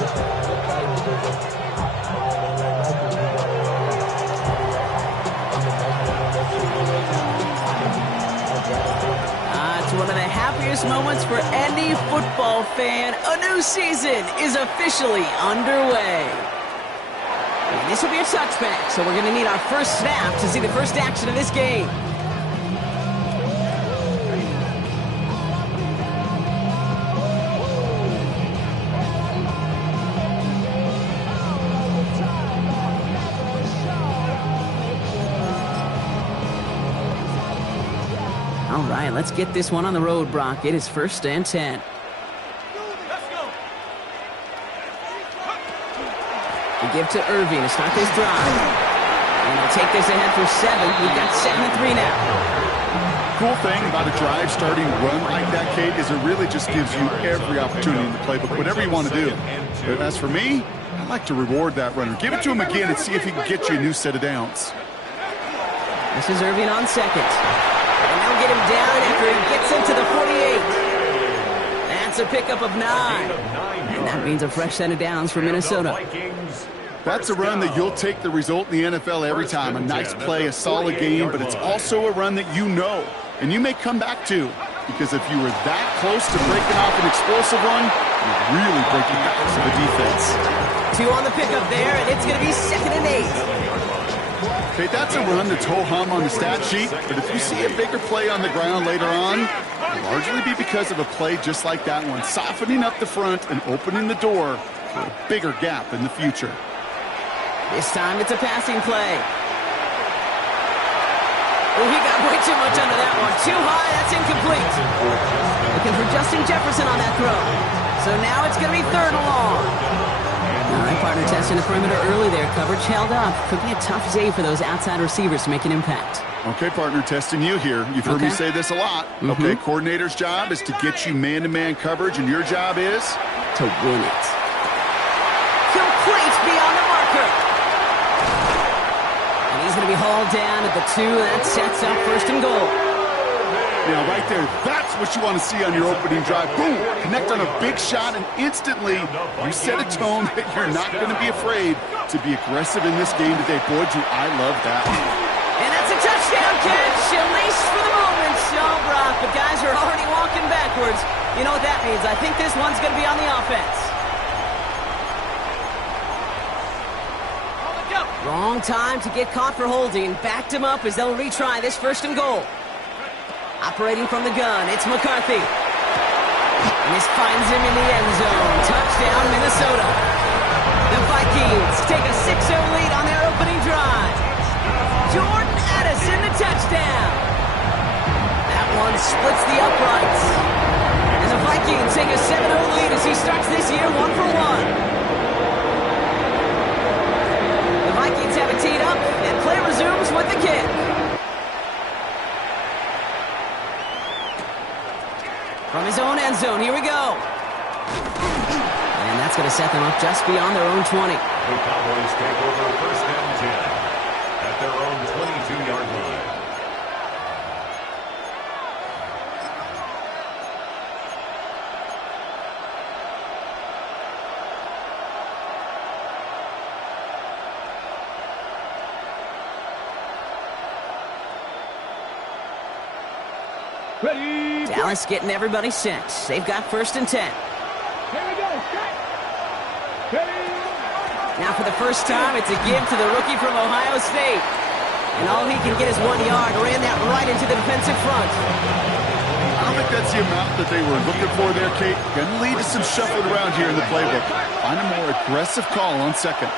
It's one of the happiest moments for any football fan. A new season is officially underway. And this will be a touchback, so we're going to need our first snap to see the first action of this game. All right, let's get this one on the road, Brock. It is 1st and 10. We give to Irving to start this drive. And they'll take this ahead for 7. We've got 7-3 now. Cool thing about a drive starting run like that, Kate, is it really just gives you every opportunity in the playbook, whatever you want to do. But as for me, I like to reward that runner. Give it to him again and see if he can get you a new set of downs. This is Irving on 2nd. And they'll get him down after he gets into the 48. That's a pickup of 9. And that means a fresh set of downs for Minnesota. That's a run that you'll take the result in the NFL every time. A nice play, a solid game, but it's also a run that you know and you may come back to. Because if you were that close to breaking off an explosive run, you'd really break the backs of the defense. 2 on the pickup there, and it's going to be 2nd and 8. Okay, that's a run that's ho-hum on the stat sheet, but if you see a bigger play on the ground later on, it'll largely be because of a play just like that one, softening up the front and opening the door for a bigger gap in the future. This time it's a passing play. Oh, he got way too much under that one. Too high, that's incomplete. Looking for Justin Jefferson on that throw. So now it's going to be 3rd and long. All right, partner testing the perimeter early there. Coverage held up. Could be a tough day for those outside receivers to make an impact. Okay, partner, testing you here. You've heard me say this a lot. Okay, coordinator's job is to get you man-to-man coverage, and your job is? To win it. Complete beyond the marker. And he's going to be hauled down at the 2. That sets up 1st and goal. Now, right there, that's what you want to see on your opening drive. Boom! Connect on a big shot, and instantly you set a tone that you're not going to be afraid to be aggressive in this game today. Boy, do I love that. And that's a touchdown catch, at least for the moment. Oh, Brock, but guys are already walking backwards. You know what that means. I think this one's going to be on the offense. Wrong time to get caught for holding. Backed him up as they'll retry this 1st and goal. Operating from the gun, it's McCarthy. And this finds him in the end zone. Touchdown, Minnesota. The Vikings take a 6-0 lead on their opening drive. Jordan Addison, the touchdown. That one splits the uprights. And the Vikings take a 7-0 lead as he starts this year 1 for 1. The Vikings have it teed up, and play resumes with the kick. From his own end zone, here we go. And that's going to set them up just beyond their own 20. The Cowboys take over 1st and 10 at their own 22-yard line. Ready. Dallas getting everybody set. They've got 1st and 10. Here we go. Ready. Now for the first time, it's a give to the rookie from Ohio State. And all he can get is 1 yard. Ran that right into the defensive front. I don't think that's the amount that they were looking for there, Kate. Going to lead to some shuffling around here in the playbook. Find a more aggressive call on 2nd.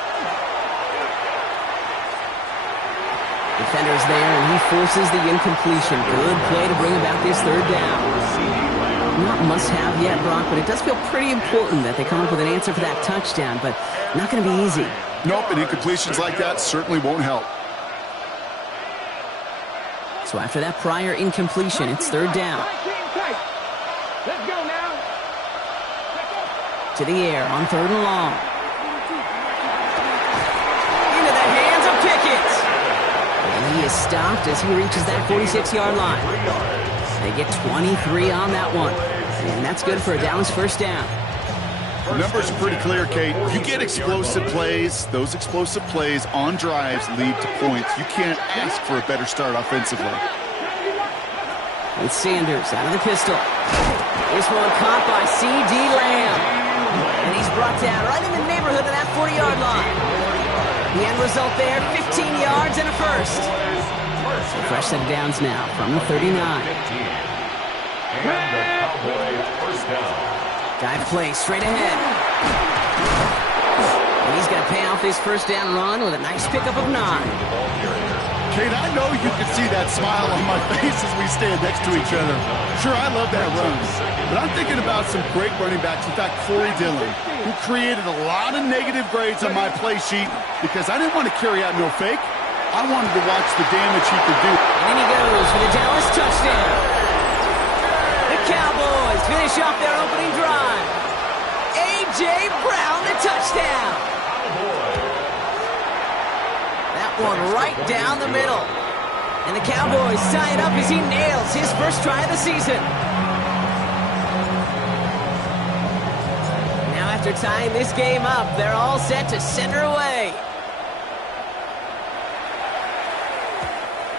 Defender's there, and he forces the incompletion. Good play to bring about this 3rd down. Not must-have yet, Brock, but it does feel pretty important that they come up with an answer for that touchdown, but not going to be easy. Nope, and incompletions like that certainly won't help. So after that prior incompletion, it's 3rd down. Let's go now. To the air on 3rd and long. Into the hands of Pickett. And he is stopped as he reaches that 46-yard line. They get 23 on that one. And that's good for a Dallas 1st down. The numbers are pretty clear, Kate. You get explosive plays. Those explosive plays on drives lead to points. You can't ask for a better start offensively. It's Sanders out of the pistol. This one caught by C.D. Lamb. And he's brought down right in the neighborhood of that 40-yard line. The end result there, 15 yards and a first. So fresh set of downs now from the 39. And the Cowboys first down. Dive play straight ahead. And he's going to pay off his first down run with a nice pickup of 9. Kate, I know you can see that smile on my face as we stand next to each other. Sure, I love that run. But I'm thinking about some great running backs. In fact, Corey Dillon, who created a lot of negative grades on my play sheet because I didn't want to carry out no fake. I wanted to watch the damage he could do. And he goes for the Dallas touchdown. The Cowboys finish off their opening drive. A.J. Brown, the touchdown. That one right down the middle. And the Cowboys tie it up as he nails his first try of the season. Now after tying this game up, they're all set to send her away.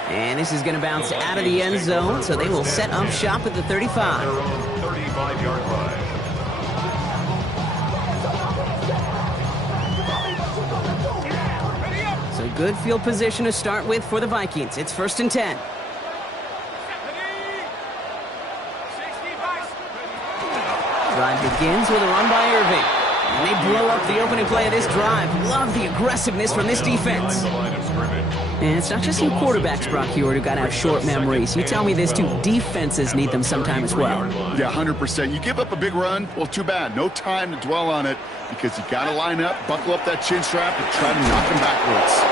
And this is going to bounce out of the end zone, so they will set up shop at the 35. Their own 35-yard line. So good field position to start with for the Vikings. It's 1st and 10. Drive begins with a run by Irving. And they blow up the opening play of this drive. Love the aggressiveness from this defense. And it's not just some quarterbacks, Brock Huard, who got to have short memories. You tell me this too, defenses need them sometime as well. Yeah, 100%. You give up a big run, well, too bad. No time to dwell on it because you got to line up, buckle up that chin strap, and try to knock him backwards.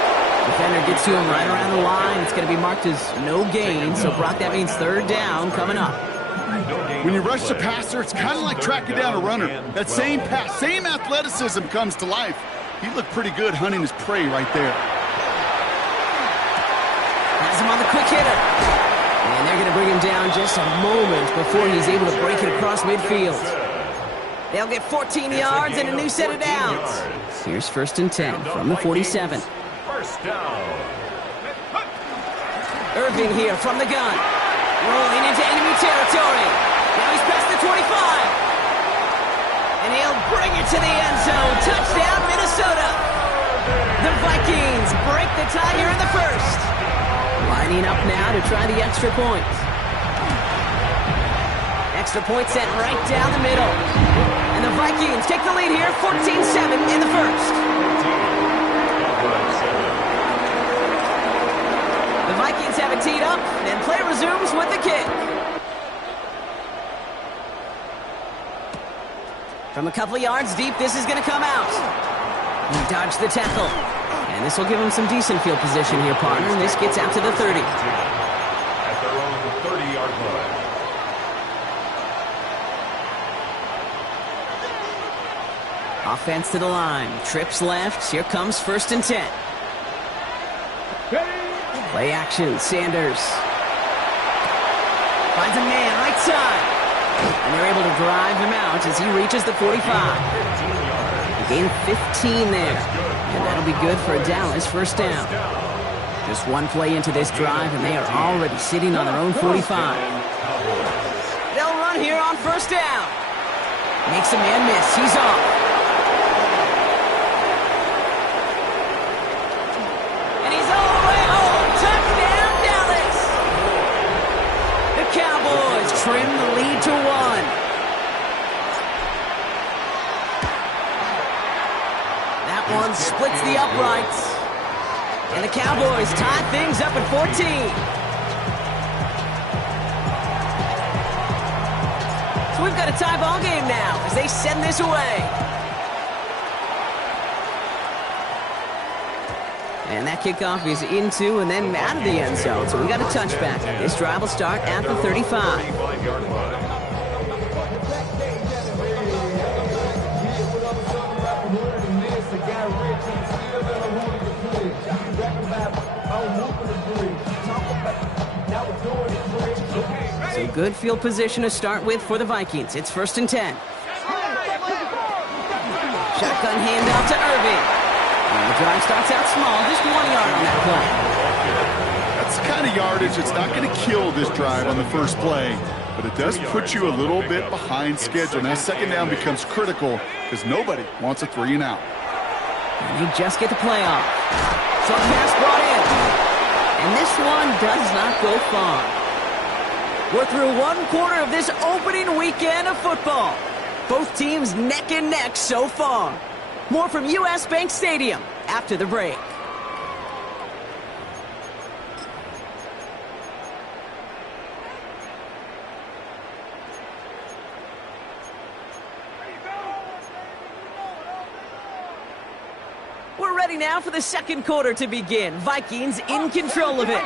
Defender gets to him right around the line. It's going to be marked as no gain. So, Brock, that means 3rd down coming up. When you rush the passer, it's kind of like tracking down a runner. That same pass, same athleticism comes to life. He looked pretty good hunting his prey right there. Has him on the quick hitter. And they're going to bring him down just a moment before he's able to break it across midfield. They'll get 14 yards and a new set of downs. Here's 1st and 10 from the 47. First down. Irving here from the gun. Rolling into enemy territory. Now he's past the 25. And he'll bring it to the end zone. Touchdown, Minnesota. The Vikings break the tie here in the first. Lining up now to try the extra point. Extra point set right down the middle. And the Vikings take the lead here, 14-7 in the first. The Vikings have it teed up, and play resumes with the kick. From a couple of yards deep, this is going to come out. He dodged the tackle. And this will give him some decent field position here, partner. And this gets out to the 30. At their own 30-yard line. Offense to the line. Trips left. Here comes 1st and 10. Play action. Sanders. Finds a man right side. And they're able to drive him out as he reaches the 45. A gain of 15 there. And that'll be good for a Dallas first down. Just one play into this drive, and they are already sitting on their own 45. They'll run here on 1st down. Makes a man miss. He's off. And he's all the way home. Touchdown, Dallas. The Cowboys trim the lead to 1. One splits the uprights. And the Cowboys tie things up at 14. So we've got a tie ball game now as they send this away. And that kickoff is into and then out of the end zone. So we got a touchback. This drive will start at the 35. 35-yard line. So good field position to start with for the Vikings. It's 1st and 10. Shotgun handoff to Irving. And the drive starts out small, just 1 yard on that play. That's the kind of yardage that's not going to kill this drive on the first play, but it does put you a little bit behind schedule. Now, second down becomes critical because nobody wants a 3 and out. And they just get the play off. So pass brought in. And this one does not go far. We're through 1 quarter of this opening weekend of football. Both teams neck and neck so far. More from U.S. Bank Stadium after the break. We're ready now for the second quarter to begin. Vikings in control of it.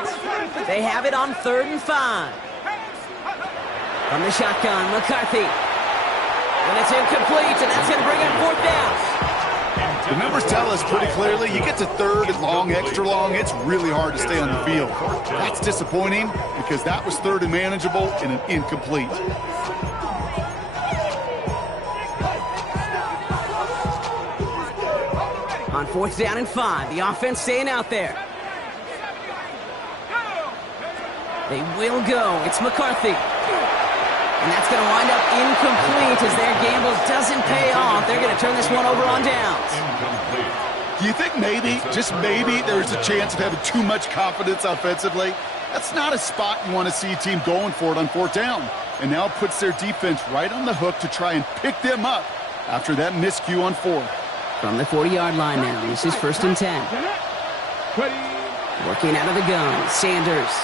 They have it on 3rd and 5. From the shotgun, McCarthy. And it's incomplete, and that's going to bring up 4th down. The numbers tell us pretty clearly, you get to 3rd and long, extra long, it's really hard to stay on the field. That's disappointing because that was 3rd and manageable and an incomplete. On 4th down and 5, the offense staying out there. They will go. It's McCarthy. And that's going to wind up incomplete as their gamble doesn't pay off. They're going to turn this one over on downs. Do you think maybe, just maybe, there's a chance of having too much confidence offensively? That's not a spot you want to see a team going for it on 4th down. And now it puts their defense right on the hook to try and pick them up after that miscue on 4th. From the 40-yard line now, this is 1st and 10. Working out of the gun, Sanders.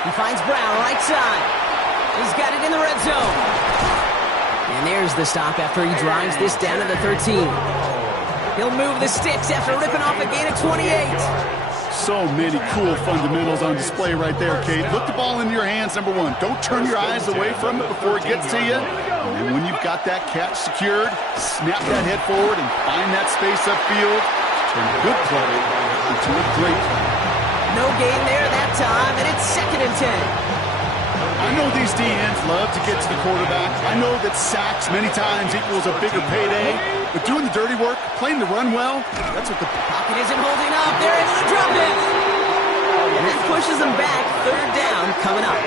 He finds Brown right side. He's got it in the red zone. And there's the stop after he drives this down to the 13. He'll move the sticks after ripping off a gain of 28. So many cool fundamentals on display right there, Kate. Look the ball into your hands, number 1. Don't turn your eyes away from it before it gets to you. And then when you've got that catch secured, snap that head forward and find that space upfield. Turn a good play into a great play. No gain there that time, and it's 2nd and 10. I know these DNs love to get to the quarterback. I know that sacks many times equals a bigger payday. But doing the dirty work, playing the run well, that's what the pocket isn't holding up. They're able to drop it. And that pushes them back. 3rd down coming up.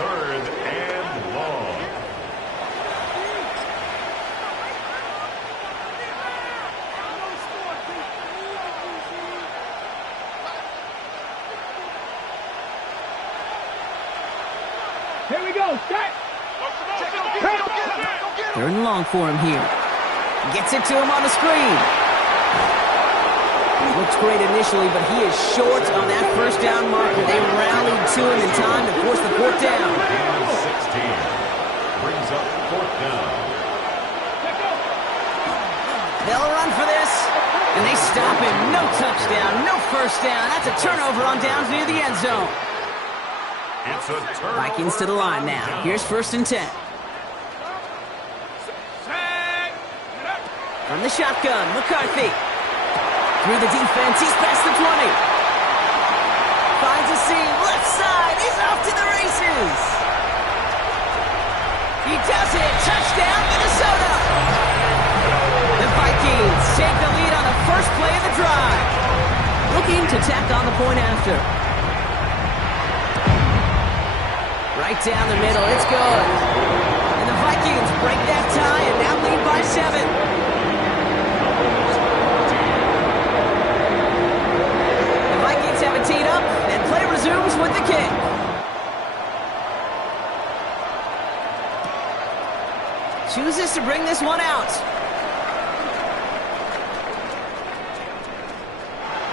3rd and long. Here we go. Set. 3rd and long for him here. Gets it to him on the screen. He looks great initially, but he is short on that 1st down marker. They rallied to him in time to force the 4th down. 16 brings up 4th down. They'll run for this, and they stop him. No touchdown, no 1st down. That's a turnover on downs near the end zone. It's a turnover. Vikings to the line now. Here's 1st and 10. From the shotgun, McCarthy. Through the defense, he's past the 20. Finds a seam, left side, he's off to the races. He does it, touchdown, Minnesota. The Vikings take the lead on the first play of the drive. Looking to tack on the point after. Right down the middle, it's good. And the Vikings break that tie and now lead by 7. Have it teed up, and play resumes with the kick. Chooses to bring this one out.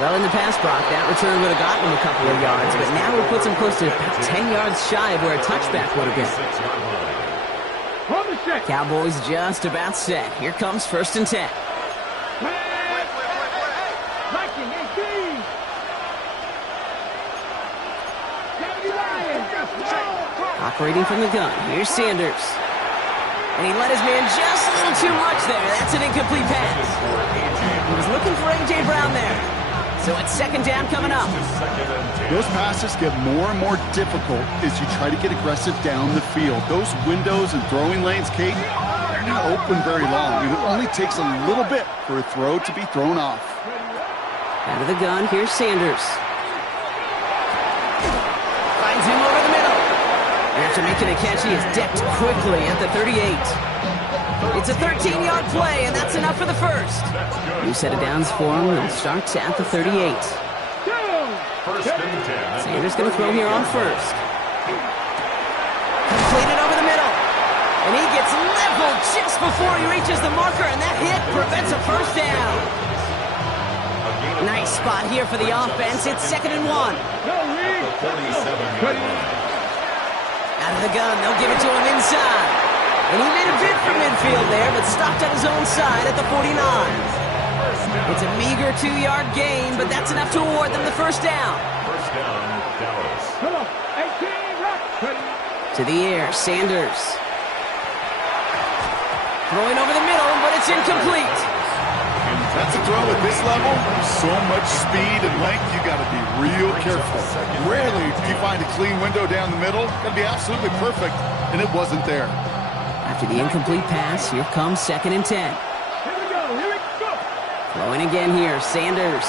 Well, in the pass block, that return would have gotten him a couple of yards, but now it puts him close to 10 yards shy of where a touchback would have been. Cowboys just about set. Here comes 1st and 10. Operating from the gun, here's Sanders. And he let his man just a little too much there. That's an incomplete pass. He was looking for A.J. Brown there. So it's second down coming up. Second and 10. Those passes get more and more difficult as you try to get aggressive down the field. Those windows and throwing lanes, Kate, they're not open very long. And it only takes a little bit for a throw to be thrown off. Out of the gun, here's Sanders. Finds him over the middle. And after making a catch, he is decked quickly at the 38. It's a 13-yard play, and that's enough for the first. New set of downs for him. It starts at the 38. First and 10. Sanders going to throw here on first. Completed over the middle. And he gets leveled just before he reaches the marker, and that hit prevents a first down. Nice spot here for the offense. It's second and 1. At the 47-yard line. Out of the gun, they'll give it to him inside. And he made a bid for midfield there, but stopped on his own side at the 49. It's a meager 2-yard gain, but that's enough to award them the first down. First down, Dallas. Come on. 18, rock. To the air, Sanders. Throwing over the middle, but it's incomplete. That's a throw at this level. There's so much speed and length, you got to be real careful. Rarely do you find a clean window down the middle. Got to be absolutely perfect, and it wasn't there. After the incomplete pass, here comes second and 10. Here we go. Throwing again here, Sanders.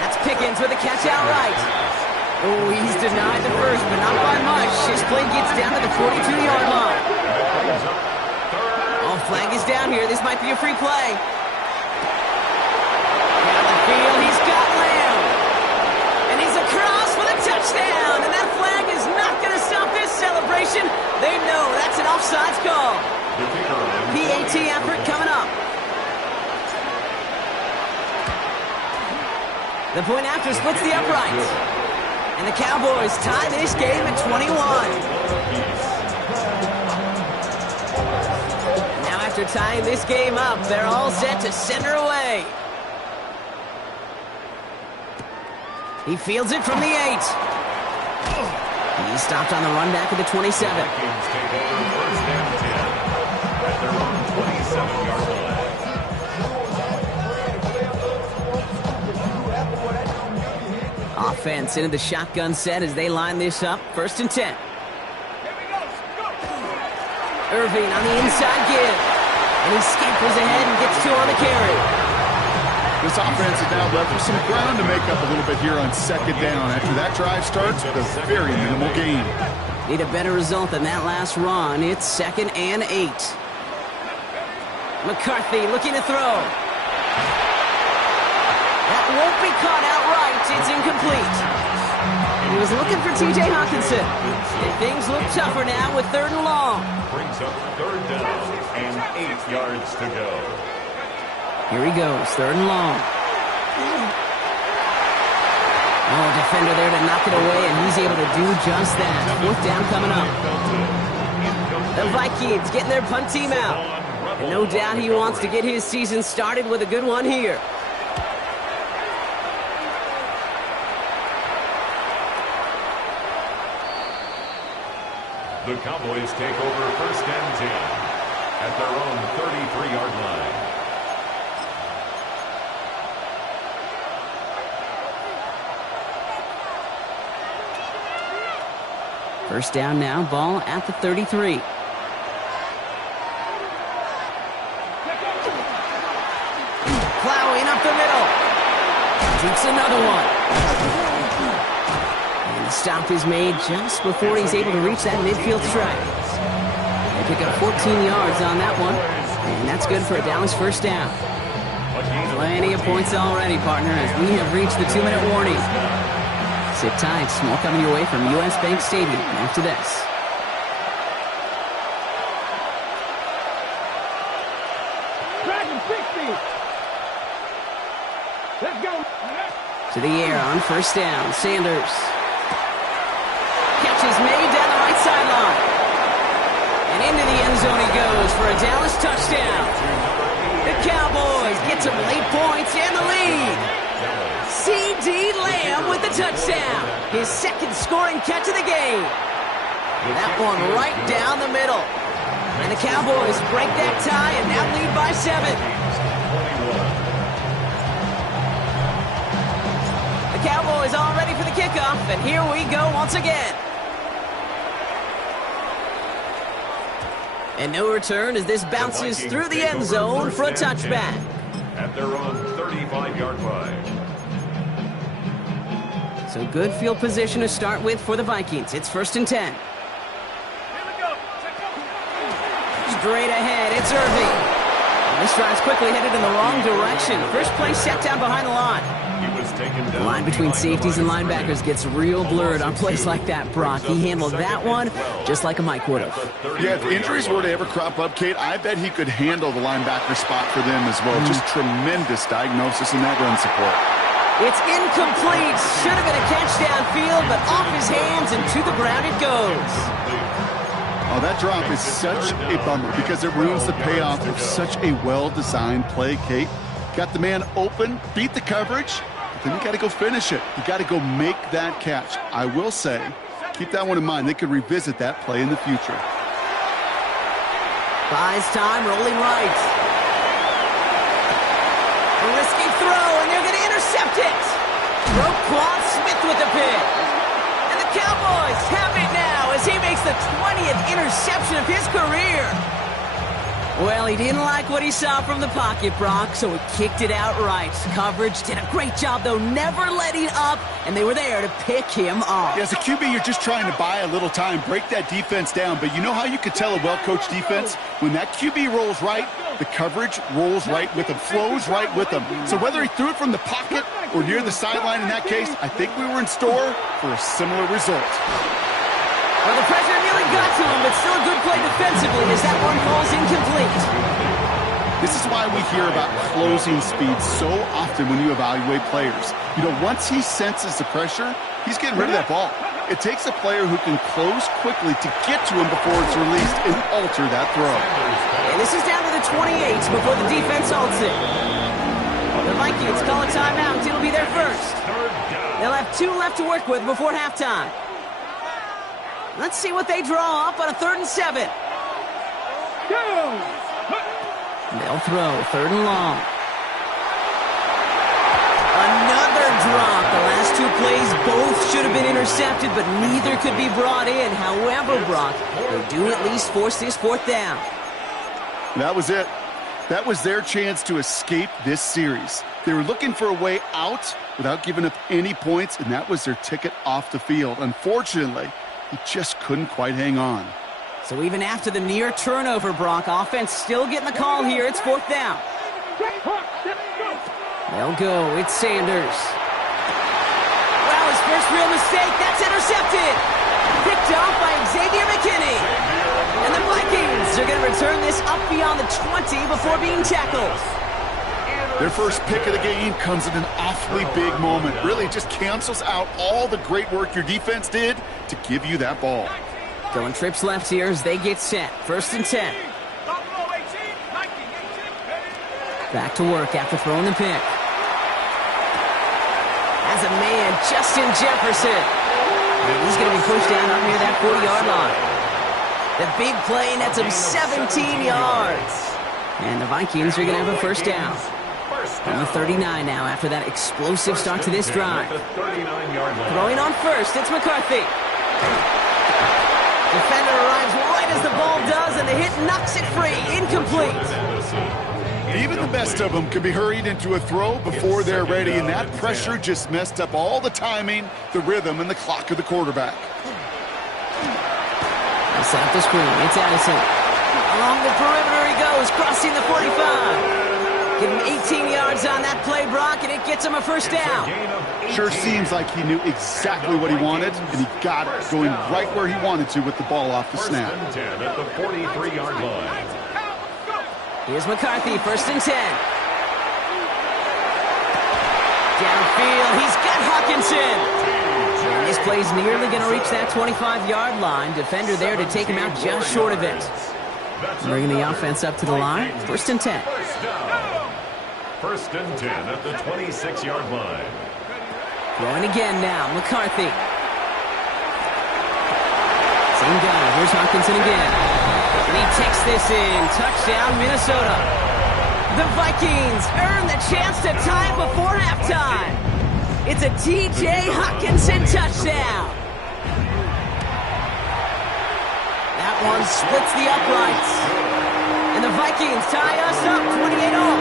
That's Pickens with a catch outright. Oh, he's denied the first, but not by much. His play gets down to the 42-yard line. Oh, flag is down here. This might be a free play. Down the field, he's got Lamb. And he's across for the touchdown. And that flag is not going to stop this celebration. They know that's an offsides call. PAT effort coming up. The point after splits the uprights. And the Cowboys tie this game at 21. Now after tying this game up, they're all set to center away. He fields it from the 8. He stopped on the run back at the 27. Vikings take over first and 10 at their own 27-yard line. Offense into the shotgun set as they line this up. First and 10. Irving on the inside give. And he scampers ahead and gets 2 on the carry. This offense is now left with some ground to make up a little bit here on second down. After that drive starts with a very minimal gain. Need a better result than that last run. It's second and 8. McCarthy looking to throw. That won't be caught outright. It's incomplete. He was looking for T.J. Hawkinson. And things look tougher now with third and long. Brings up third down and 8 yards to go. Here he goes, third and long. Oh, defender there to knock it away, and he's able to do just that. Fourth down coming up. The Vikings getting their punt team out. And no doubt he wants to get his season started with a good one here. The Cowboys take over first and 10 at their own 33-yard line. First down now, ball at the 33. Plowing up the middle. Shoots another one. And the stop is made just before he's able to reach that midfield strike. They pick up 14 yards on that one, and that's good for a Dallas first down. Plenty of points already, partner, as we have reached the 2-minute warning. Sit tight. More coming your way from U.S. Bank Stadium after this. Dragon 60. Let's go. To the air on first down. Sanders. Catch is made down the right sideline. And into the end zone he goes for a Dallas touchdown. The Cowboys get some late points and the lead. C.D. Lamb with the touchdown. His second scoring catch of the game. That one right down the middle. And the Cowboys break that tie and now lead by 7. Cowboys all ready for the kickoff, and here we go once again. And no return as this bounces through the end zone for a touchback. At their own 35-yard line. So good field position to start with for the Vikings. It's 1st and 10. Straight ahead, it's Irving. And this drive's quickly headed in the wrong direction. First play set down behind the line. He was taken down. The line between safeties and linebackers gets real blurred on plays like that, Brock. He handled that one just like a Mike would have. Yeah, if injuries were to ever crop up, Kate, I bet he could handle the linebacker spot for them as well. Just tremendous diagnosis in that run support. It's incomplete. Should have been a catch downfield, but off his hands and to the ground it goes. Oh, that drop is such a bummer because it ruins the payoff of such a well-designed play, Kate. Got the man open, beat the coverage, but then you got to go finish it. You got to go make that catch. I will say, keep that one in mind. They could revisit that play in the future. Buys time, rolling right. A risky throw, and they're going to intercept it. Roquan Smith with the pick. And the Cowboys have it now as he makes the 20th interception of his career. Well, he didn't like what he saw from the pocket, Brock, so he kicked it outright. Coverage did a great job, though, never letting up, and they were there to pick him off. Yeah, as a QB, you're just trying to buy a little time, break that defense down, but you know how you could tell a well-coached defense? When that QB rolls right, the coverage rolls right with him, flows right with him. So whether he threw it from the pocket or near the sideline in that case, I think we were in store for a similar result. Well, the pressure nearly got to him, but still a good play defensively as that one falls incomplete. This is why we hear about closing speed so often when you evaluate players. You know, once he senses the pressure, he's getting rid of that ball. It takes a player who can close quickly to get to him before it's released and alter that throw. And this is down to the 28 before the defense halts it. The Vikings call a timeout. It'll be their first. They'll have 2 left to work with before halftime. Let's see what they draw up on a 3rd and 7. They'll throw 3rd and long. Another drop. The last 2 plays both should have been intercepted, but neither could be brought in. However, Brock, they do at least force this 4th down. That was it. That was their chance to escape this series. They were looking for a way out without giving up any points, and that was their ticket off the field. Unfortunately, he just couldn't quite hang on. So even after the near turnover, Brock, offense still getting the call here. It's 4th down. They'll go. It's Sanders. Wow, his first real mistake. That's intercepted. Picked off by Xavier McKinney. And the Vikings are going to return this up beyond the 20 before being tackled. Their first pick of the game comes at an awfully big moment. Really just cancels out all the great work your defense did to give you that ball. Going trips left here as they get set. 1st and 10. Back to work after throwing the pick. As a man, Justin Jefferson. And he's going to be pushed down up near that 40-yard line. The big play nets him 17 yards. And the Vikings are going to have a 1st down. On the 39 now after that explosive start to this drive. Throwing on 1st, it's McCarthy. Defender arrives right as the ball does, and the hit knocks it free. Incomplete. Even the best of them can be hurried into a throw before they're ready, and that pressure just messed up all the timing, the rhythm, and the clock of the quarterback. They set up the screen. It's Addison. Along the perimeter he goes, crossing the 45. Give him 18 yards on that play, Brock, and it gets him a 1st down. Sure seems like he knew exactly what he wanted, and he got it, going right where he wanted to with the ball off the snap. 1st and 10 at the 43-yard line. Here's McCarthy, 1st and 10. Downfield, he's got Hawkinson. And this play's nearly going to reach that 25-yard line. Defender there to take him out just short of it. Bringing the offense up to the line. 1st and 10. 1st and 10 at the 26-yard line. Throwing again now, McCarthy. Same guy, here's Hawkinson again. And he takes this in. Touchdown, Minnesota. The Vikings earn the chance to tie before halftime. It's a T.J. Hockenson touchdown. That one splits the uprights. And the Vikings tie us up 28-all.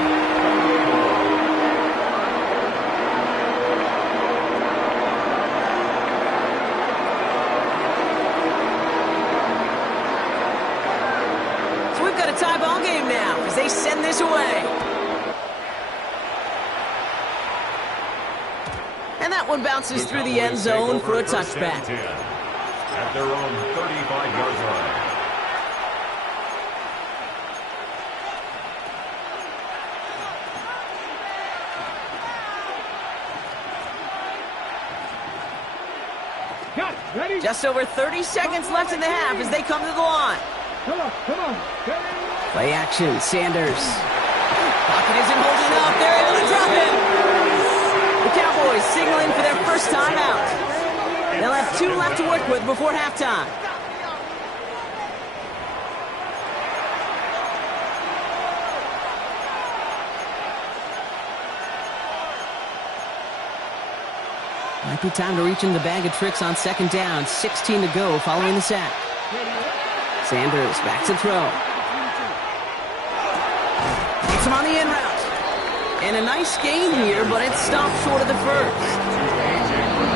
We've got a tie ball game now as they send this away. And that one bounces through the end zone for a touchback. At their own 35-yard line. Got it. Ready? Just over 30 seconds left in the half as they come to the line. Come on, come on. Ready? Play action, Sanders. Pocket isn't holding up. They're able to drop him. The Cowboys signaling for their first time out. They'll have 2 left to work with before halftime. Might be time to reach in the bag of tricks on second down. 16 to go following the sack. Sanders back to throw. Gets him on the in route. And a nice gain here, but it stopped short of the first.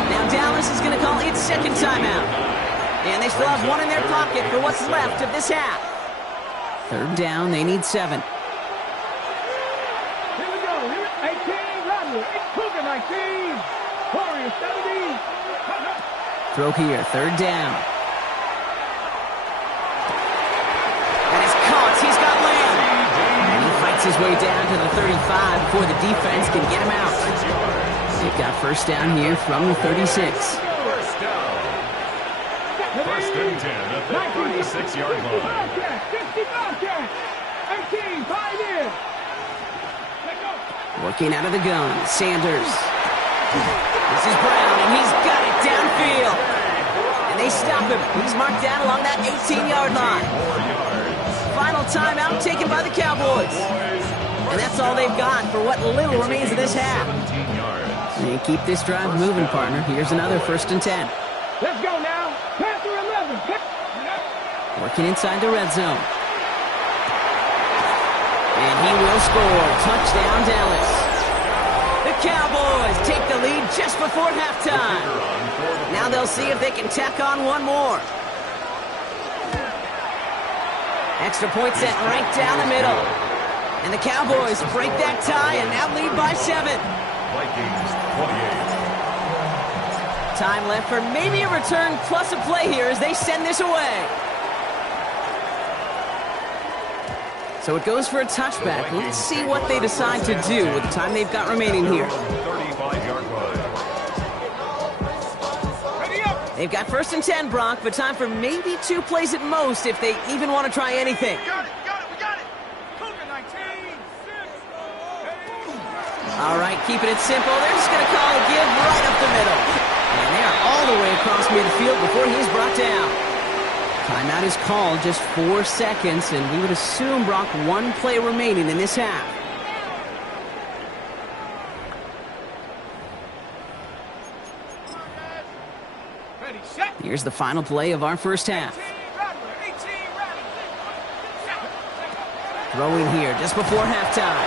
Now Dallas is going to call its second timeout. And they still have 1 in their pocket for what's left of this half. Third down, they need 7. Here we go. Here, 18, Rodney. Cougar 19. Warriors 17. Throw here, third down. And it's caught. He's got Lamb. And he fights his way down to the 35 before the defense can get him out. They've got first down here from the 36. First down. First and 10 at the 36-yard line. 50 Bobcats. 18, 5 in. Let go. Working out of the gun, Sanders. This is Brown, and he's got it downfield. And they stop him. He's marked down along that 18-yard line. Final timeout taken by the Cowboys. And that's all they've got for what little remains of this half. And keep this drive moving, partner. Here's another first and 10. Let's go now. Panther 11. Working inside the red zone. And he will score. Touchdown, Dallas. The Cowboys take the lead just before halftime. Now they'll see if they can tack on one more. Extra point set right down the middle. And the Cowboys break that tie and now lead by 7. Vikings 28. Time left for maybe a return plus a play here as they send this away. So it goes for a touchback. Let's see what they decide to do with the time they've got remaining here. 35-yard line. They've got first and 10, Brock, but time for maybe 2 plays at most if they even want to try anything. We got it. Cougar 19. 6. All right, keeping it simple. They're just going to call a give right up the middle. And they are all the way across midfield before he's brought down. Timeout is called, just 4 seconds, and we would assume, Brock, 1 play remaining in this half. Ready, set. Here's the final play of our first half. 18, Rattler. Throwing here just before halftime.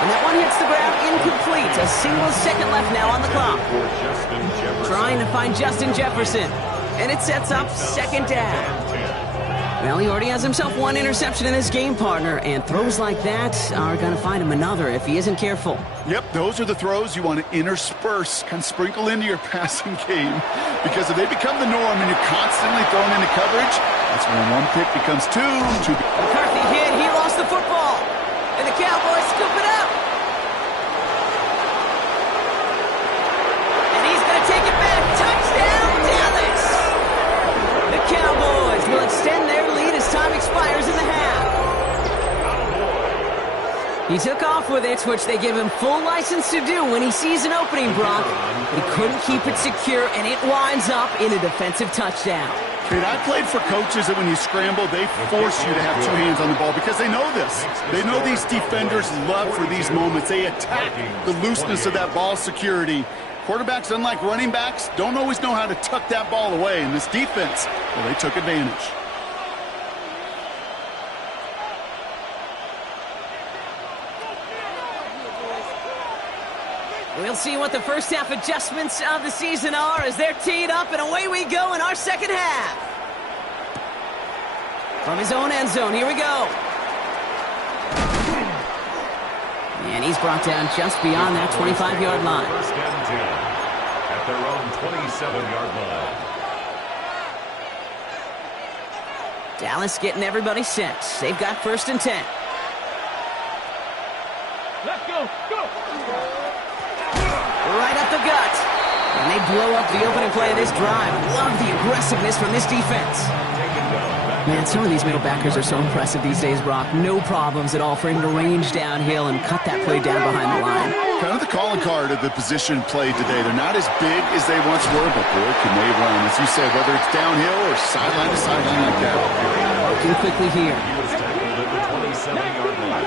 And that one hits the ground incomplete. A single second left now on the clock. For Justin Jefferson. Trying to find Justin Jefferson. And it sets up second down. Well, he already has himself 1 interception in this game, partner, and throws like that are going to find him another if he isn't careful. Yep, those are the throws you want to intersperse, kind of sprinkle into your passing game. Because if they become the norm and you're constantly thrown into coverage, that's when 1 pick becomes 2. McCarthy hit, he lost the football. And the Cowboys scoop it up. And he's going to take it back. Touchdown, Dallas! The Cowboys will extend their lead as time expires in the half. He took off with it, which they give him full license to do when he sees an opening, Brock. He couldn't keep it secure, and it winds up in a defensive touchdown. Kid, I played for coaches that when you scramble, they force you to have 2 hands on the ball because they know this. They know these defenders love for these moments. They attack the looseness of that ball security. Quarterbacks, unlike running backs, don't always know how to tuck that ball away. And this defense, well, they took advantage. We'll see what the first half adjustments of the season are as they're teed up, and away we go in our second half. From his own end zone, here we go. And he's brought down just beyond that 25-yard line. First and 10 at their own 27-yard line. Dallas getting everybody set. They've got first and 10. Let's go. Go. Right up the gut. And they blow up the opening play of this drive. Love the aggressiveness from this defense. Man, some of these middle backers are so impressive these days, Brock. No problems at all for him to range downhill and cut that play down behind the line. Kind of the calling card of the position played today. They're not as big as they once were, but boy, can they run. As you said, whether it's downhill or sideline to sideline like that. Working quickly here. He was tackled at the 27-yard line.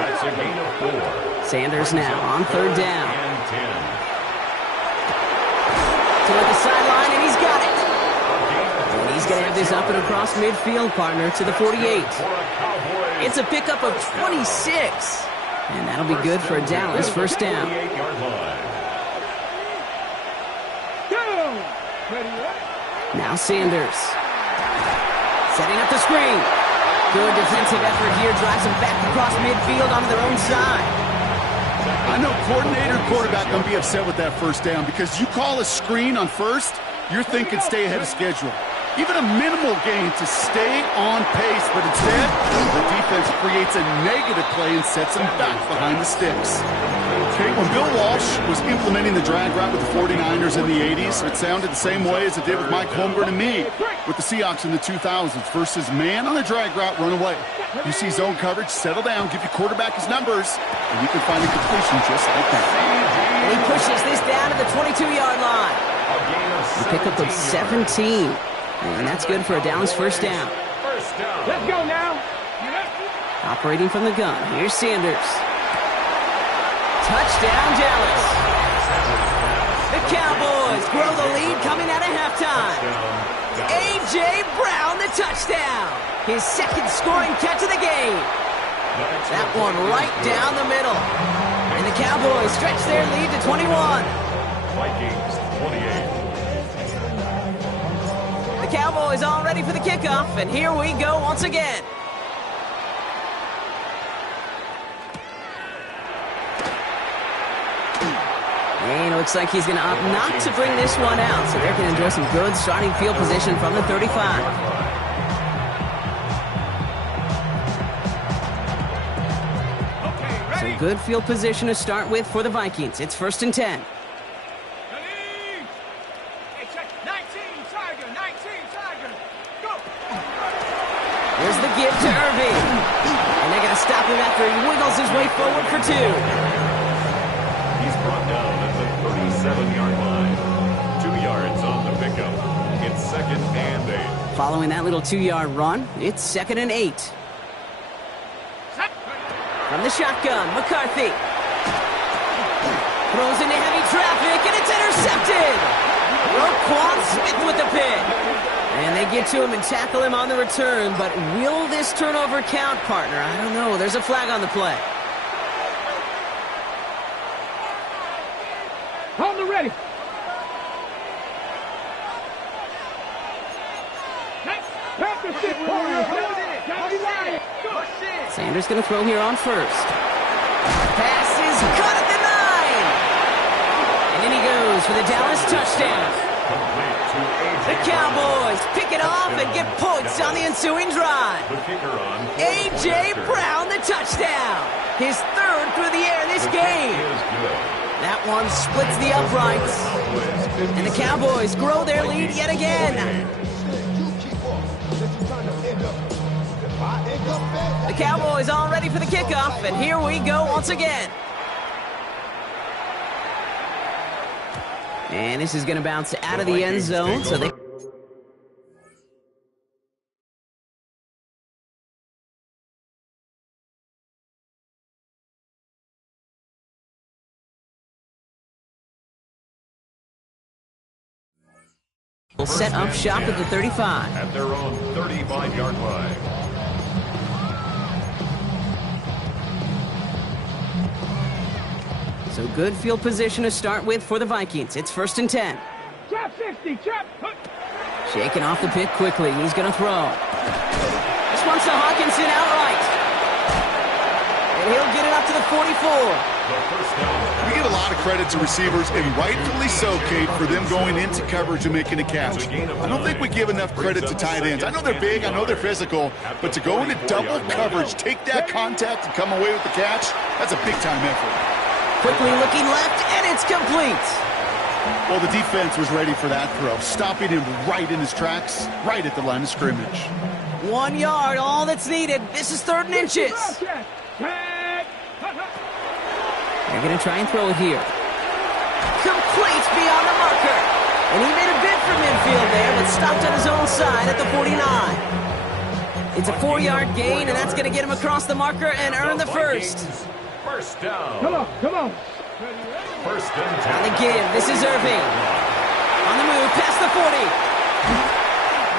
That's a gain of 4. Sanders now on third down. And 10. Toward the sideline, and he's got it. And he's going to have this up and across midfield, partner, to the 48. It's a pickup of 26. And that'll be good for a Dallas first down. Now Sanders. Setting up the screen. Good defensive effort here. Drives them back across midfield onto their own side. I know coordinator and quarterback going to be upset with that first down because you call a screen on first, you're thinking stay ahead of schedule. Even a minimal gain to stay on pace, but instead, the defense creates a negative play and sets them back behind the sticks. Okay, when Bill Walsh was implementing the drag route with the 49ers in the 80s, it sounded the same way as it did with Mike Holmgren and me with the Seahawks in the 2000s versus man on the drag route, run away. You see zone coverage, settle down, give your quarterback his numbers, and you can find a completion just like that. And he pushes this down to the 22-yard line. The pickup of 17. And that's good for a Dallas first down. Let's go now. Operating from the gun. Here's Sanders. Touchdown, Dallas. The Cowboys grow the lead coming out of halftime. A.J. Brown, the touchdown. His second scoring catch of the game. That one right down the middle. And the Cowboys stretch their lead to 21. Vikings 28. The Cowboys all ready for the kickoff, and here we go once again. And it looks like he's going to opt not to bring this one out, so they're going to enjoy some good starting field position from the 35. So good field position to start with for the Vikings. It's first and 10. Here's the give to Irving. And they're going to stop him after he wiggles his way forward for 2. He's brought down at the 37-yard line. 2 yards on the pickup. It's second and 8. Following that little 2-yard run, it's second and 8. From the shotgun, McCarthy. Throws into heavy traffic, and it's intercepted. Roquan Smith with the pick. And they get to him and tackle him on the return, but will this turnover count, partner? I don't know. There's a flag on the play. Hold it ready. Sanders going to throw here on first. Pass is caught at the 9. And in he goes for the Dallas touchdown. The Cowboys pick it off and get points on the ensuing drive. A.J. Brown, the touchdown. His third through the air this game. That one splits the uprights. And the Cowboys grow their lead yet again. The Cowboys all ready for the kickoff, and here we go once again. And this is going to bounce out of the end zone, so they... will set up shop at the 35. At their own 35-yard line. So good field position to start with for the Vikings. It's 1st and 10. Trap 60, trap. Shaking off the pick quickly. He's going to throw. This one's to Hawkinson outright. And he'll get it up to the 44. We give a lot of credit to receivers, and rightfully so, Kate, for them going into coverage and making a catch. I don't think we give enough credit to tight ends. I know they're big, I know they're physical, but to go into double coverage, take that contact, and come away with the catch, that's a big-time effort. Quickly looking left, and it's complete. Well, the defense was ready for that throw, stopping him right in his tracks, right at the line of scrimmage. 1 yard, all that's needed. This is 3rd and inches. They're going to try and throw it here. Complete beyond the marker. And he made a bid for midfield there, but stopped on his own side at the 49. It's a 4-yard gain, and that's going to get him across the marker and earn the first. First down. Come on, come on. First and 10. On the give, this is Irving. On the move, past the 40.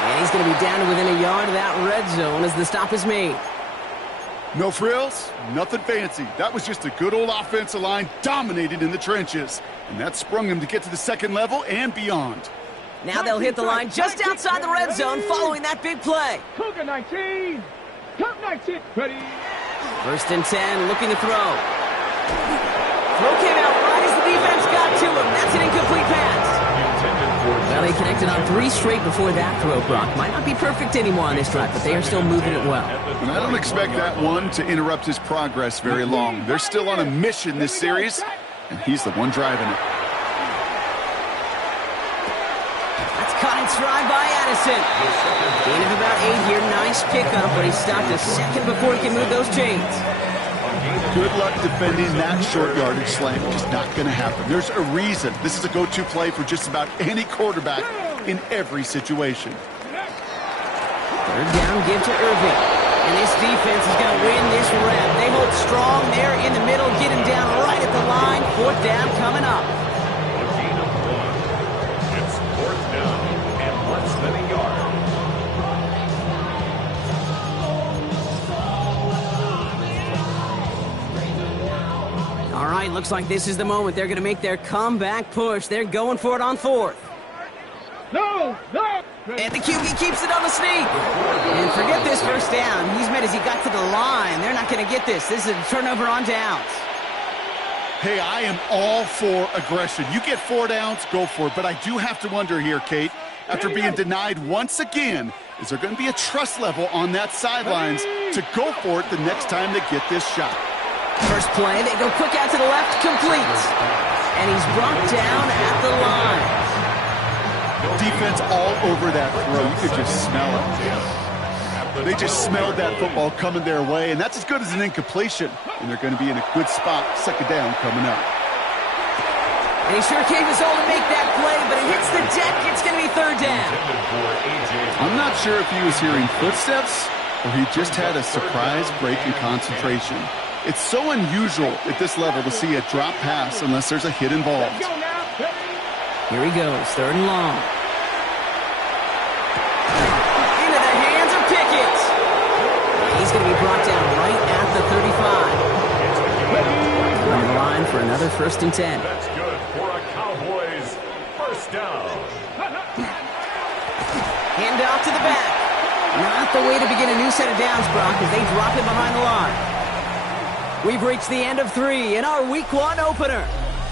And he's going to be down to within a yard of that red zone as the stop is made. No frills, nothing fancy. That was just a good old offensive line dominated in the trenches. And that sprung him to get to the second level and beyond. Now they'll hit the line just outside the red zone following that big play. Cougar 19. Cougar 19. Ready. 1st and 10, looking to throw. Throw came out right as the defense got to him. That's an incomplete pass. Well, they connected on 3 straight before that throw, Brock. Might not be perfect anymore on this drive, but they are still moving it well. And I don't expect that one to interrupt his progress very long. They're still on a mission this series, and he's the one driving it. That's caught in stride by Addison. Gain of about 8 here. Nice pickup, but he stopped a second before he can move those chains. Good luck defending that short yardage slant. Just not going to happen. There's a reason. This is a go-to play for just about any quarterback in every situation. 3rd down, give to Irving. And this defense is going to win this rep. They hold strong there in the middle, get him down right at the line. 4th down coming up. A gain of 1. It's 4th down and less than a yard. All right, looks like this is the moment. They're going to make their comeback push. They're going for it on 4th. No, no. And the QB keeps it on the sneak. And forget this 1st down. He's made as he got to the line. They're not going to get this. This is a turnover on downs. Hey, I am all for aggression. You get 4 downs, go for it. But I do have to wonder here, Kate, after being denied once again, is there going to be a trust level on that sidelines to go for it the next time they get this shot? First play, they go quick out to the left, complete. And he's brought down at the line. Defense all over that throw. You could just smell it. They just smelled that football coming their way, and that's as good as an incompletion. And they're going to be in a good spot, 2nd down coming up. And he sure gave his all to make that play, but it hits the deck. It's going to be 3rd down. I'm not sure if he was hearing footsteps or he just had a surprise break in concentration. It's so unusual at this level to see a drop pass unless there's a hit involved. Here he goes, 3rd and long. Into the hands of Pickett. He's going to be brought down right at the 35. On the line for another 1st and 10. That's good for a Cowboys 1st down. Hand off to the back. Not the way to begin a new set of downs, Brock, as they drop it behind the line. We've reached the end of 3 in our Week 1 opener.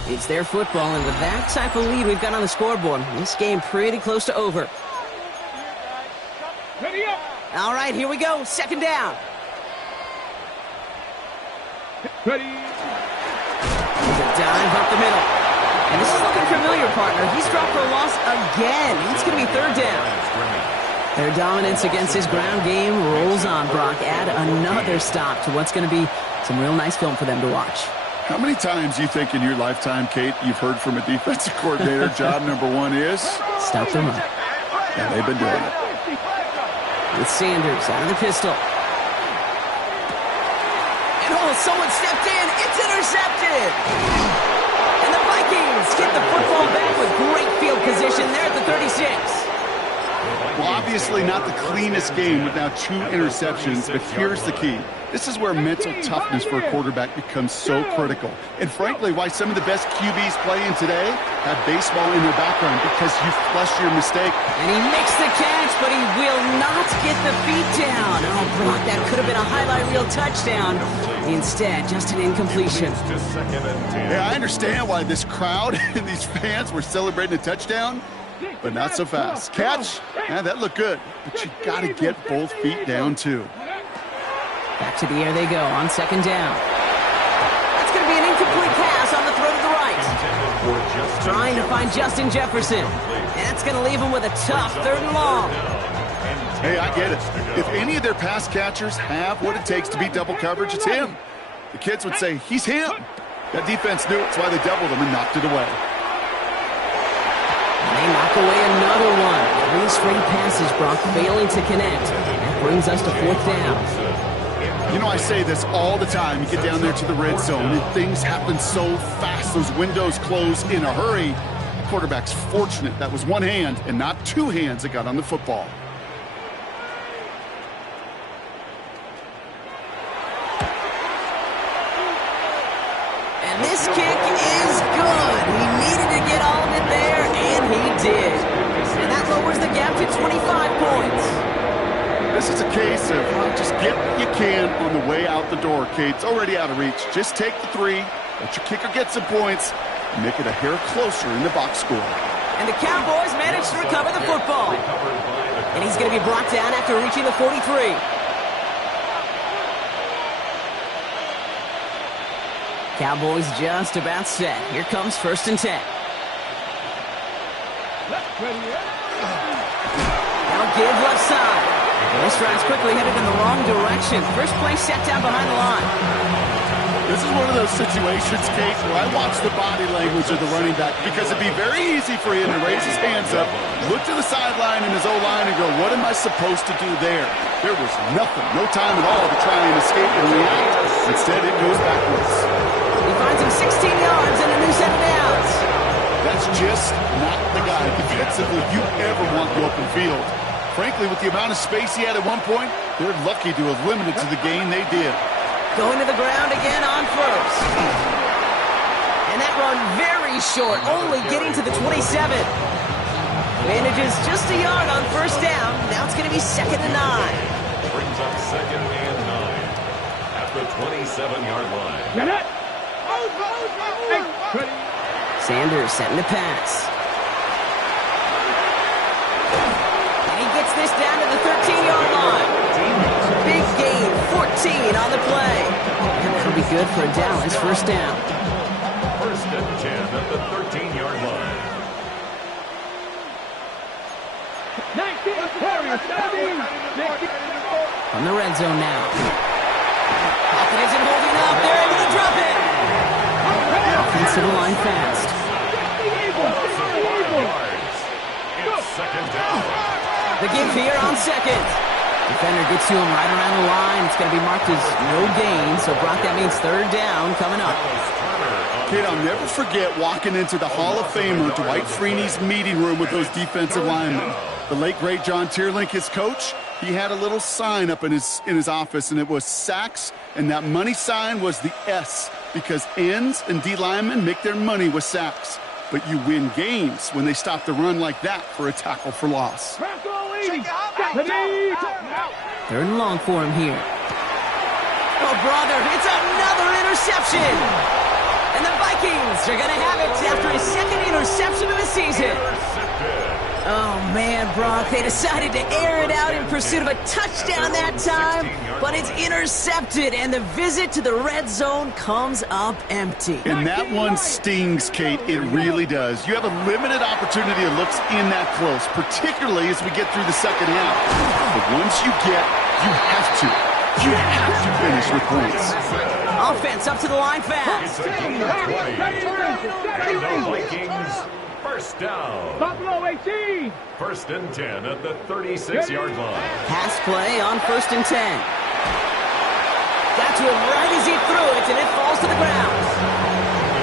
It's their football, and with that type of lead we've got on the scoreboard, this game pretty close to over. Ready up. All right, here we go. 2nd down. Ready. There's a dive up the middle. And this is looking familiar, partner. He's dropped for a loss again. It's going to be 3rd down. Their dominance against his ground game rolls on, Brock. Add another stop to what's going to be some real nice film for them to watch. How many times do you think in your lifetime, Kate, you've heard from a defensive coordinator, job number 1 is? Stop the run. And they've been doing it. With Sanders out of the pistol. And someone stepped in. It's intercepted. And the Vikings get the football back with great field position there at the 36. Well, obviously not the cleanest game with now 2 interceptions, but here's the key. This is where mental toughness for a quarterback becomes so critical. And frankly, why some of the best QBs playing today have baseball in their background, because you flush your mistake. And he makes the catch, but he will not get the feet down. Oh, Brock, that could have been a highlight reel touchdown. Instead, just an incompletion. Yeah, I understand why this crowd and these fans were celebrating a touchdown, but not so fast. Catch? Yeah, that looked good, but you got to get both feet down, too. Back to the air they go on second down. That's going to be an incomplete pass on the throw to the right. Trying to find Justin Jefferson. That's going to leave him with a tough 3rd and long. Hey, I get it. If any of their pass catchers have what it takes to beat double coverage, it's him. The kids would say, he's him. That defense knew it. That's why they doubled him and knocked it away. They knock away another one. 3 straight passes, Brock failing to connect. That brings us to 4th down. You know, I say this all the time. You get down there to the red zone, and things happen so fast. Those windows close in a hurry. The quarterback's fortunate that was one hand and not 2 hands that got on the football. And this kick is good. He needed to get all of it there, and he did. And that lowers the gap to 25 points. This is a case of just get what you can on the way out the door, Kate. It's already out of reach. Just take the 3, let your kicker get some points, and make it a hair closer in the box score. And the Cowboys managed to recover the football. And he's going to be brought down after reaching the 43. Cowboys just about set. Here comes 1st and 10. Now give left side. This drive's quickly headed in the wrong direction. First play set down behind the line. This is one of those situations, Kate, where I watch the body language of the running back, because it'd be very easy for him to raise his hands up, look to the sideline in his O-line and go, what am I supposed to do there? There was nothing, no time at all to try and escape and react. Instead, it goes backwards. He finds him 16 yards and a new set of downs. That's just not the guy defensively you ever want in the open field. Frankly, with the amount of space he had at one point, they're lucky to have limited to the gain they did. Going to the ground again on 1st. And that run very short, only getting to the 27. Manages just a yard on 1st down. Now it's going to be 2nd and 9. Brings up 2nd and 9 at the 27-yard line. Sanders setting the pass. Gets this down to the 13-yard line. Big gain, 14 on the play. And that'll be good for Dallas 1st down. 1st and 10 at the 13-yard line. 19, From the red zone now. Pocket isn't holding up. They're able to drop it. Offense to the line fast. It's 2nd down. The give here on 2nd. Defender gets to him right around the line. It's going to be marked as no gain. So, Brock, that means 3rd down coming up. Kid, I'll never forget walking into the Hall of Famer Dwight Freeney's meeting room with those defensive linemen. The late, great John Tierlink, his coach, he had a little sign up in his office, and it was sacks, and that money sign was the S, because ends and D linemen make their money with sacks. But you win games when they stop the run like that for a tackle for loss. 3rd and long for him here. Oh, brother, it's another interception. And the Vikings are going to have it after his 2nd interception of the season. Oh, man, Brock, they decided to air it out in pursuit of a touchdown that time, but it's intercepted, and the visit to the red zone comes up empty. And that one stings, Kate. It really does. You have a limited opportunity that looks in that close, particularly as we get through the 2nd half. But once you have to finish with points. Offense up to the line fast. And the Vikings, 1st down. Buffalo 18. 1st and 10 at the 36-yard line. Pass play on 1st and 10. Got to him right as he threw it, and it falls to the ground.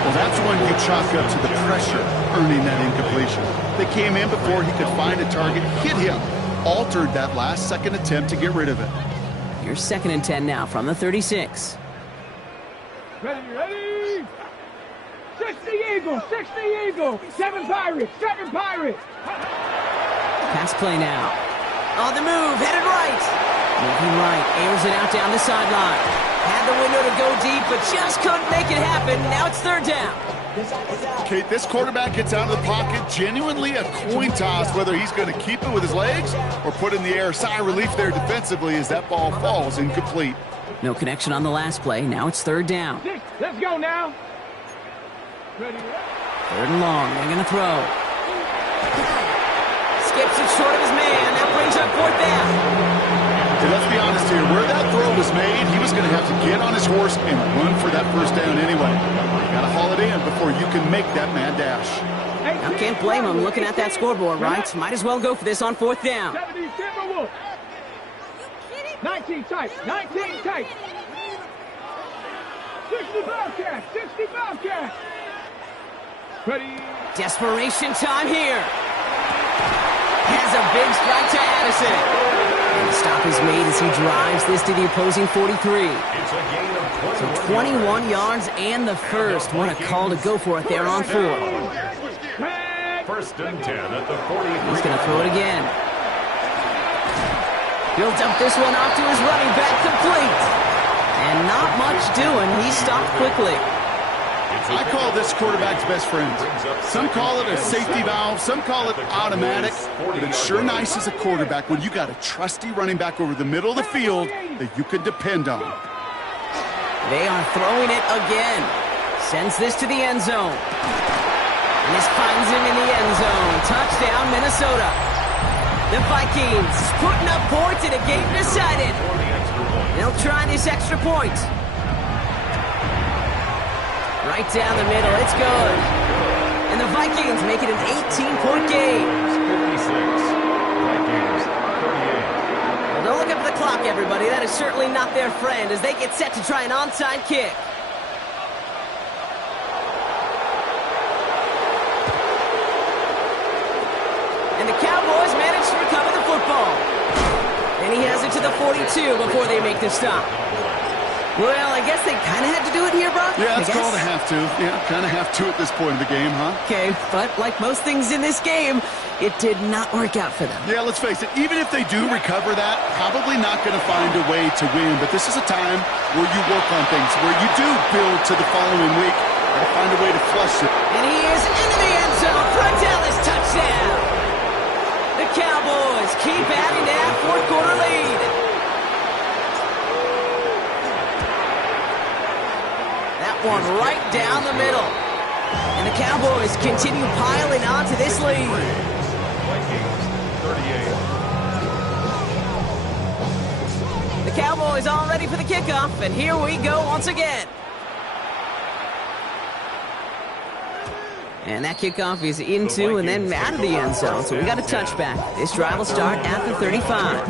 Well, that's when you chalk up to the pressure earning that incompletion. They came in before he could find a target, hit him. altered that last-second attempt to get rid of it. Here's 2nd and 10 now from the 36. Ready? 60 Eagles, 60 Eagles, 7 Pirates, 7 Pirates. Pass play now. On the move, headed right. Moving right, airs it out down the sideline. Had the window to go deep, but just couldn't make it happen. Now it's 3rd down. Okay, this quarterback gets out of the pocket, genuinely a coin toss whether he's going to keep it with his legs or put in the air. Sigh of relief there defensively as that ball falls incomplete. No connection on the last play. Now it's 3rd down. Let's go now. Ready? 3rd and long. They're going to throw. Skips it short of his man. That brings up 4th down. And let's be honest here. Where that throw was made, he was going to have to get on his horse and run for that 1st down anyway. You got to haul it in before you can make that mad dash. I can't blame him looking at that scoreboard, right? Might as well go for this on 4th down. 70 Timberwolves. 19 tight, 19 tight. 60 Bobcats, 60 Bobcats. Ready? Desperation time here. Has a big strike to Addison. And the stop is made as he drives this to the opposing 43. It's a gain of So 21 yards and the 1st. What a call to go for it there on 4. 1st and 10 at the 43. He's going to throw it again. He'll dump this one off to his running back, complete. And not much doing. He stopped quickly. I call this quarterback's best friend. Some call it a safety valve, some call it automatic, but it's sure nice as a quarterback when you got a trusty running back over the middle of the field that you can depend on. They are throwing it again. Sends this to the end zone. And this finds him in the end zone. Touchdown, Minnesota. The Vikings putting up points in a game decided. They'll try this extra point. Right down the middle, it's good. And the Vikings make it an 18-point game. 46. Vikings 38. Well, don't look up at the clock, everybody. That is certainly not their friend as they get set to try an onside kick. And the Cowboys manage to recover the football. And he has it to the 42 before they make the stop. Well, I guess they kind of had to do it here, Brock. Yeah, it's called a have to. Yeah, kind of have to at this point of the game, huh? Okay, but like most things in this game, it did not work out for them. Yeah, let's face it, even if they do recover that, probably not going to find a way to win. But this is a time where you work on things, where you do build to the following week. Got to find a way to flush it. And he is into the end zone for a Dallas touchdown. The Cowboys keep adding to that 4th quarter lead. One right down the middle. And the Cowboys continue piling on to this lead. Vikings 38. The Cowboys all ready for the kickoff, and here we go once again. And that kickoff is into and then out of the end zone, so we got a touchback. This drive will start at the 35.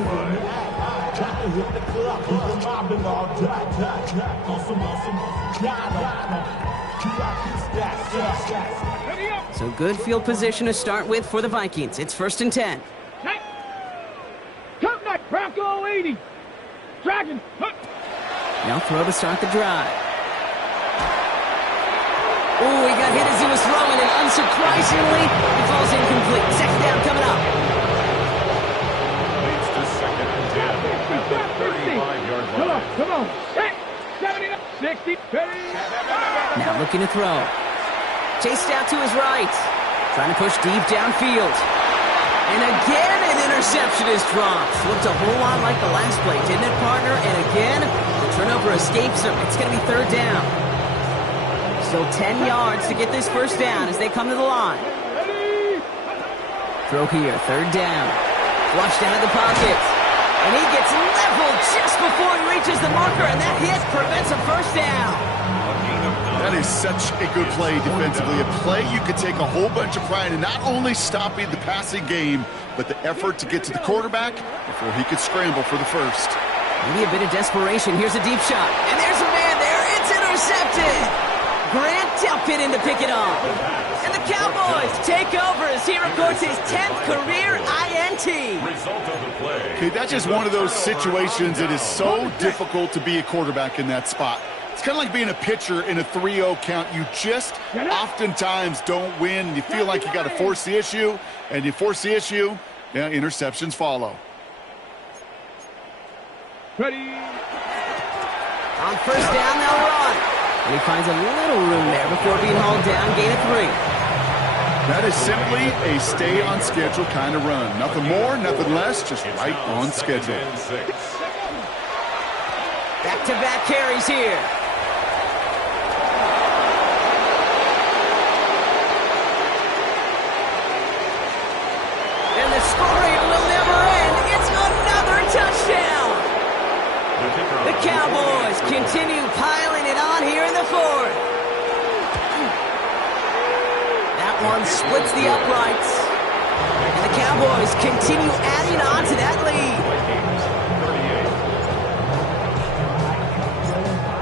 So good field position to start with for the Vikings. It's 1st and 10. Come back, Bronco 80. Dragon. Now throw to start the drive. Oh, he got hit as he was throwing, and unsurprisingly, he falls incomplete. 2nd down coming up. Leads to 2nd and 10 at the 35-yard line. Come on. 70, 60, 30. Now looking to throw. Chased out to his right. Trying to push deep downfield. And again, an interception is dropped. Looked a whole lot like the last play, didn't it, partner? And again, the turnover escapes him. It's going to be 3rd down. Still 10 yards to get this 1st down as they come to the line. Throw here, 3rd down. Flushed out of the pocket. And he gets leveled just before he reaches the marker, and that hit prevents a 1st down. That is such a good play defensively. A play you could take a whole bunch of pride in, not only stopping the passing game, but the effort to get to the quarterback before he could scramble for the 1st. Maybe a bit of desperation. Here's a deep shot. And there's a man there. It's intercepted. Grant Delpit fit in to pick it off. And the Cowboys take over as he records his 10th career INT. Result of the play. Okay, that's just one of those situations that is so difficult to be a quarterback in that spot. It's kind of like being a pitcher in a 3-0 count. You just oftentimes don't win. You feel like you got to force the issue, and you force the issue, yeah, interceptions follow. Ready. On first down, they'll run. And he finds a little room there before being hauled down, gain of 3. That is simply a stay-on-schedule kind of run. Nothing more, nothing less, just It's right now on 2nd schedule. and 6. Back-to-back carries here. And the scoring will never end. It's another touchdown. The Cowboys continue piling it on here in the 4th. That one splits the uprights. And the Cowboys continue adding on to that lead.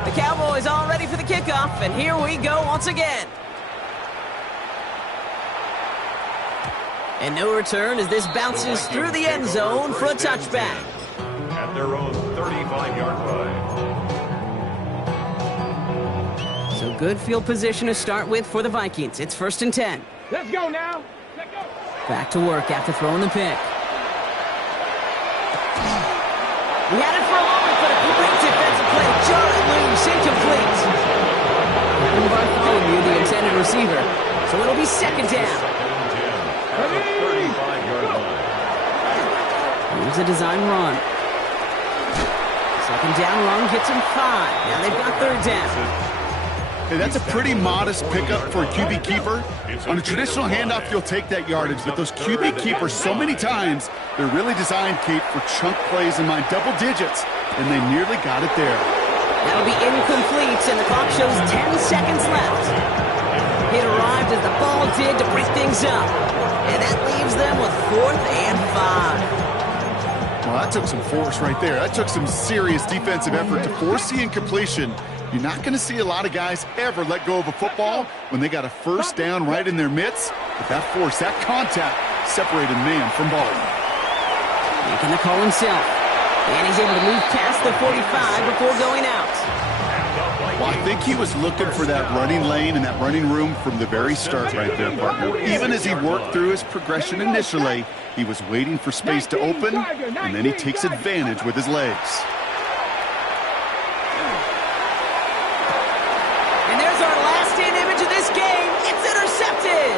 The Cowboys all ready for the kickoff, and here we go once again. And no return as this bounces through the end zone for a touchback. At their own 35-yard line. So good field position to start with for the Vikings. It's 1st and 10. Let's go now. Let's go. Back to work after throwing the pick. He had it for a moment, but a great defensive play. Jarrett loose, incomplete. And Bartholomew, the intended receiver. So it'll be 2nd down. At the 35-yard line. Here's a design run. 2nd down run gets him 5. Now they've got 3rd down. Hey, that's a pretty modest pickup for a QB keeper. On a traditional handoff, you'll take that yardage, but those QB keepers, so many times, they're really designed, Kate, for chunk plays in my double digits, and they nearly got it there. That'll be incomplete, and the clock shows 10 seconds left. It arrived as the ball did to break things up, and that leaves them with 4th and 5. Well, that took some force right there. That took some serious defensive effort to force the incompletion. You're not going to see a lot of guys ever let go of a football when they got a 1st down right in their midst. But that force, that contact, separated man from ball. Making the call himself. And he's able to move past the 45 before going out. Well, I think he was looking for that running lane and that running room from the very start right there, partner. Even as he worked through his progression initially, he was waiting for space to open, and then he takes advantage with his legs. And there's our last-in image of this game. It's intercepted.